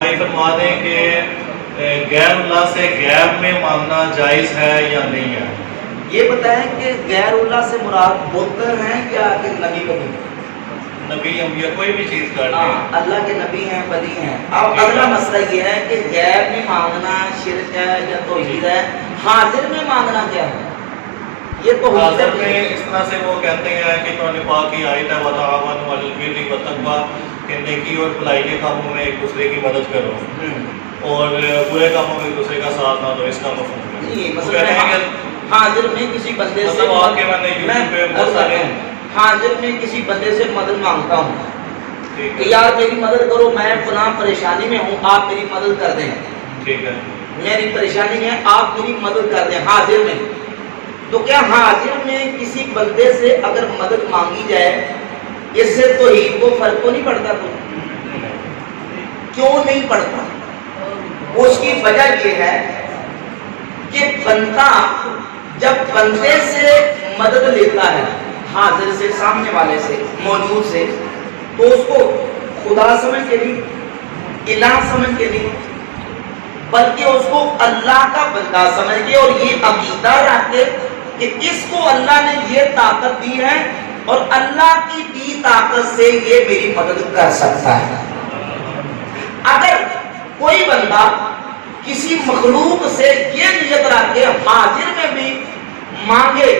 فرما دیں کہ غیر اللہ سے غیب میں مانگنا جائز ہے یا نہیں ہے؟ یہ بتائیں کہ غیر اللہ سے مراد بت ہیں یا کہ نبی کبھی نبی انبیاء کوئی بھی چیز کر دیں، اللہ کے نبی ہیں بدی ہیں۔ اب اگلا مسئلہ یہ ہے کہ غیب میں مانگنا شرک ہے یا توحید ہے، حاضر میں مانگنا کیا ہے؟ یہ توحید حاضر میں اس طرح سے وہ کہتے ہیں کہ قرآن پاک کی آیت ہے وَتَعَاوَنُوا عَلَى الْبِرِّ وَالتَّقْوَىٰ کہ نیکی اور بھلائی کے کاموں میں ایک دوسرے کی مدد کرو اور برے کاموں میں ایک دوسرے کا ساتھ نہ دو، اس کا مفہوم ہے۔ وہ کہتے ہیں کہ حاضر میں کسی بندے سے مطلب آپ کے میں نے یوٹیوب پہ بہت سارے حاضر میں کسی بندے سے مدد مانگتا ہوں کہ یار میری مدد کرو، میں فلاں پریشانی میں ہوں، آپ میری مدد کر دیں۔ ٹھیک ہے، میری پریشانی ہے، آپ میری مدد کر دیں حاضر میں۔ تو کیا حاضر میں کسی بندے سے اگر مدد مانگی جائے اس سے توحید کو فرق تو نہیں پڑتا؟ کیوں نہیں پڑتا؟ اس کی وجہ یہ ہے کہ بندہ جب بندے سے مدد لیتا ہے، حاضر سے، سامنے والے سے، موجود سے، تو اس کو خدا سمجھ کے نہیں، الہ سمجھ کے نہیں، بلکہ اس کو اللہ کا بندہ سمجھ کے اور یہ عقیدہ رکھ کے کہ اس کو اللہ نے یہ طاقت دی ہے اور اللہ کی دی طاقت سے یہ میری مدد کر سکتا ہے۔ اگر کوئی بندہ کسی مخلوق سے یہ نیت رکھ کے حاضر میں بھی مانگے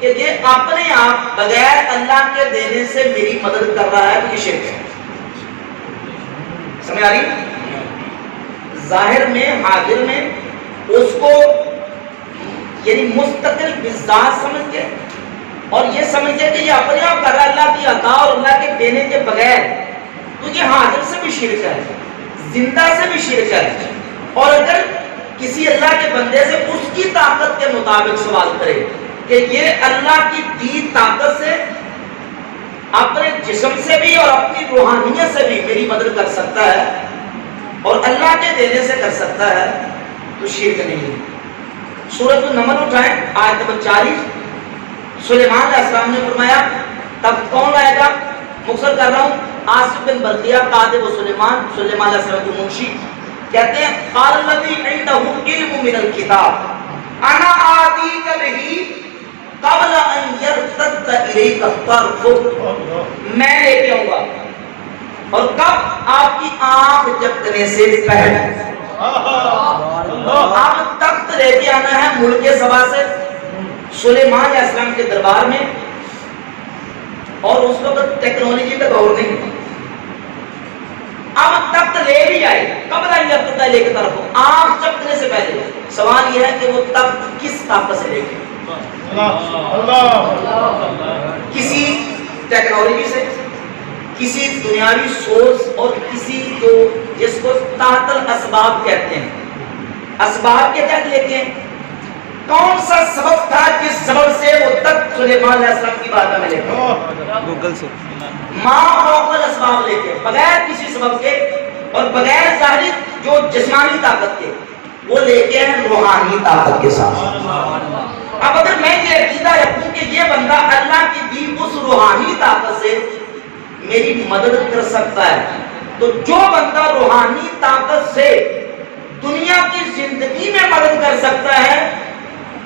کہ یہ اپنے آپ بغیر اللہ کے دینے سے میری مدد کر رہا ہے، تو یہ شرک ہے۔ سمجھ آ رہی؟ ظاہر میں حاضر میں اس کو یعنی مستقل بذات سمجھ کے اور یہ سمجھ کے کہ یہ اپنے آپ کر رہا ہے اللہ کی عطا اور اللہ کے دینے کے بغیر، تو یہ حاضر سے بھی شرک ہے، زندہ سے بھی شرک ہے۔ اور اگر کسی اللہ کے بندے سے اس کی طاقت کے مطابق سوال کرے کہ یہ اللہ کی دی طاقت سے اپنے جسم سے بھی اور اپنی روحانیت سے بھی میری مدد کر سکتا ہے اور اللہ کے دینے سے کر سکتا ہے، تو شرک نہیں ہے۔ سورۃ النمل اٹھائیں آیت نمبر 40۔ سلیمان علیہ السلام نے فرمایا، تب کون لائے گا؟ مختصر کر رہا ہوں، آصف بن برقیہ کاتب و سلیمان علیہ السلام کے منشی کہتے ہیں قال الذی عنده علم من الکتاب انا آتیک بہ قبل ان یرتد الیک طرفک، میں لے کے آؤں گا اور کب؟ آپ کی آنکھ جھپکنے سے پہلے۔ اب تخت لے کے آنا ہے ملک سبا سے سلیمان علیہ السلام کے دربار میں، اور اس وقت ٹیکنالوجی کا دور نہیں تھا۔ اب تخت لے بھی آئے قبل ان یرتد الیک طرفک، آنکھ جھپکنے سے پہلے۔ سوال یہ ہے کہ وہ تخت کس طاقت سے لے کے؟ کسی ٹیکنالوجی سے، کسی دنیاوی سورس اور کسی جو جس کو تحت الاسباب کہتے ہیں، اسباب کے تحت لیتے ہیں۔ کون سا سبب تھا جس سبب سے وہ تخت سلیمان علیہ السلام کی بارگاہ میں لے گئے؟ گوگل سے ماں فوق الاسباب لے کے، بغیر کسی سبب کے اور بغیر ظاہری جو جسمانی طاقت کے، وہ لے کے ہیں روحانی طاقت کے ساتھ۔ اب اگر میں یہ عقیدہ رکھوں کہ یہ بندہ اللہ کی دی اس روحانی طاقت سے میری مدد کر سکتا ہے، تو جو بندہ روحانی طاقت سے دنیا کی زندگی میں مدد کر سکتا ہے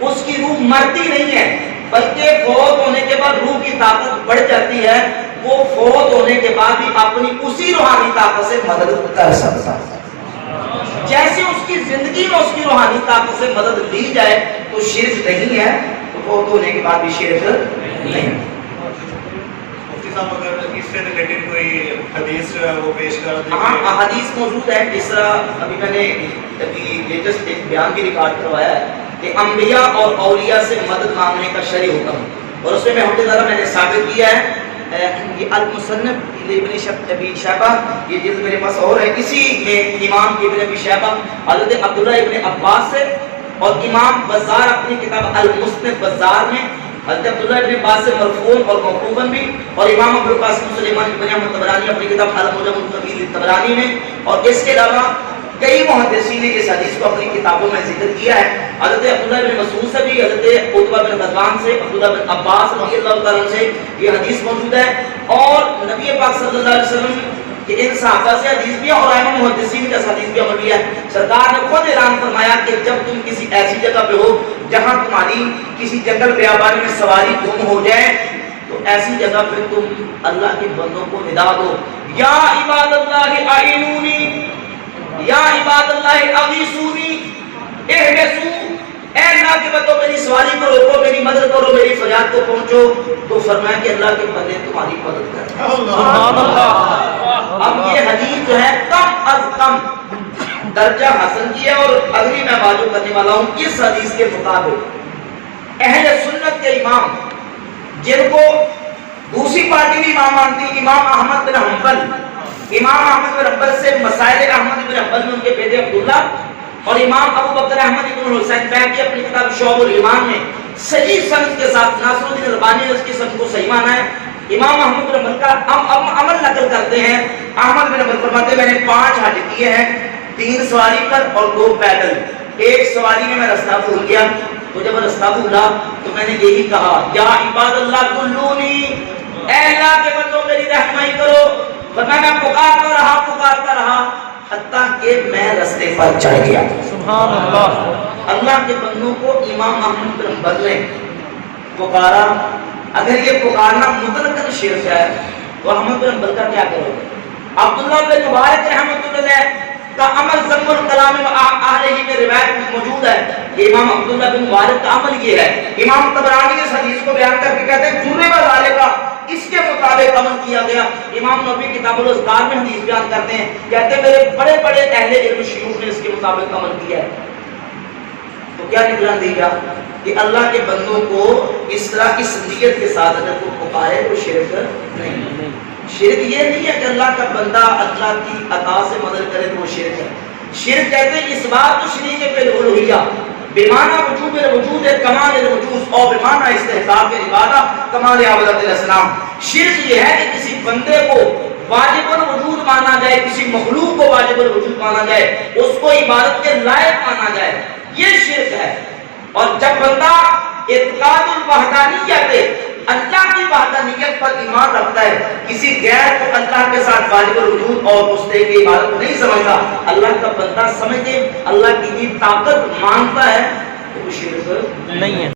اس کی روح مرتی نہیں ہے، بلکہ فوت ہونے کے بعد روح کی طاقت بڑھ جاتی ہے، وہ فوت ہونے کے بعد بھی اپنی اسی روحانی طاقت سے مدد کر سکتا ہے۔ جیسے اس کی زندگی میں اس کی روحانی طاقت سے مدد لی جائے تو شرک نہیں ہے، تو فوت ہونے کے بعد بھی شرک نہیں۔ مفتی صاحب اگر اس سے ریلیٹڈ کوئی حدیث جو ہے وہ پیش کر دیں۔ ہاں حدیث موجود ہے، جس طرح ابھی میں نے ابھی لیٹسٹ ایک بیان بھی ریکارڈ کروایا ہے کہ انبیاء اور اولیاء سے مدد مانگنے کا شرعی حکم، اور اس میں الحمدللہ میں نے ثابت کیا ہے یہ المصنف ابن ابی شیبہ، یہ جلد میرے پاس اور ہے، اسی میں امام ابن ابی شیبہ حضرت عبداللہ ابن عباس سے، اور امام بزار اپنی کتاب المصنف بزار میں حضرت عبداللہ ابن عباس سے مرفوعاً اور موقوفاً بھی، اور امام ابو القاسم سلیمان بن احمد طبرانی اپنی کتاب المعجم الکبیر طبرانی میں، اور اس کے علاوہ کئی محدثین نے اس حدیث کو اپنی کتابوں میں ذکر کیا ہے۔ حضرت عبداللہ بن مسعود سے بھی، حضرت عتبہ بن غزوان سے، عبداللہ بن عباس رضی اللہ تعالیٰ عنہ سے یہ حدیث موجود ہے، اور نبی پاک صلی اللہ علیہ وسلم کہ ان صحابہ سے حدیث بھی ہے اور ائمہ محدثین کا حدیث بھی عمل بھی ہے. سرکار نے خود اعلان فرمایا کہ جب تم کسی ایسی جگہ پہ ہو جہاں تمہاری کسی جنگل بیابان میں سواری گم ہو جائے تو ایسی جگہ پہ تم اللہ کے بندوں کو ندا دو, یا عباد اللہ اعینونی, یا عباد اللہ اغیثونی, احرسوا, اے اللہ کے بندوں میری سواری کو روکو, میری مدد کرو, میری فریاد کو پہنچو. تو فرمایا کہ اللہ کے بندے تمہاری مدد کرتے ہیں. سبحان اللہ. اب یہ حدیث جو ہے کم از کم درجہ حسن کی ہے, اور اگلی میں واضح کرنے والا ہوں اس حدیث کے مطابق اہل سنت کے امام جن کو دوسری پارٹی بھی امام مانتی, امام احمد بن حنبل, امام احمد بن حنبل سے مسائل احمد بن حنبل میں ان کے بیٹے عبداللہ, اور امام ابو بکر احمد بن حسین بیہقی اپنی کتاب شعب الایمان میں صحیح سند کے ساتھ, ناصر الدین البانی نے اس کی سند کو صحیح مانا ہے, امام احمد بن حنبل کا عمل نقل کرتے ہیں. احمد بن حنبل فرماتے ہیں میں نے 5 حج کیے ہیں, 3 سواری پر اور 2 پیدل. ایک سواری میں رستہ بھول گیا, تو جب رستہ بھولا تو میں نے یہی کہا یا عباد اللہ دلونی, اے اللہ کے بندوں میری رہنمائی کرو. فرمایا میں پکارتا رہا حتیٰ کہ میں رستے پر چڑھ گیا. سبحان اللہ. اللہ کے بندوں کو امام احمد بن حنبل نے پکارا. اگر یہ پکارنا مطلقاً شرک ہے تو احمد بن حنبل کا کیا کرو گے؟ عبداللہ بن مبارک رحمۃ اللہ کا عمل ضم الکلام اہلہ میں روایت موجود ہے کہ امام عبداللہ بن مبارک کا عمل یہ ہے. امام طبرانی اس حدیث کو بیان کر کے کہتے ہیں جرب ذالک, اس کے مطابق عمل کیا گیا. امام نووی کتاب الاذکار میں حدیث بیان کرتے ہیں, کہتے ہیں میرے بڑے بڑے اہل علم شیوخ نے اس کے مطابق عمل کیا ہے. تو کیا نکلا دیگا کہ اللہ کے بندوں کو اس طرح کی نیت کے ساتھ اگر کوئی پکارے تو شرک نہیں. شرک یہ نہیں ہے کہ اللہ کا بندہ اللہ کی عطا سے مدد کرے تو وہ شرک ہے. شرک کہتے ہیں اس بات شریک فی الالوہیہ بمعنی وجوب الوجود کمال الوجود اور بمعنی استحقاق العبادہ کمال عبادت الاسلام. شرک یہ ہے کہ کسی بندے کو واجب الوجود مانا جائے, کسی مخلوق کو واجب الوجود مانا جائے, اس کو عبادت کے لائق مانا جائے, یہ شرک ہے. اور جب بندہ اعتقاد الوحدانیت اللہ کی وحدانیت پر ایمان رکھتا ہے, کسی غیر کو اللہ کے ساتھ واجب الوجود اور اس طرح کی عبادت نہیں سمجھتا, اللہ کا بندہ سمجھے اللہ کی طاقت مانتا ہے, تو وہ شرک نہیں ہے.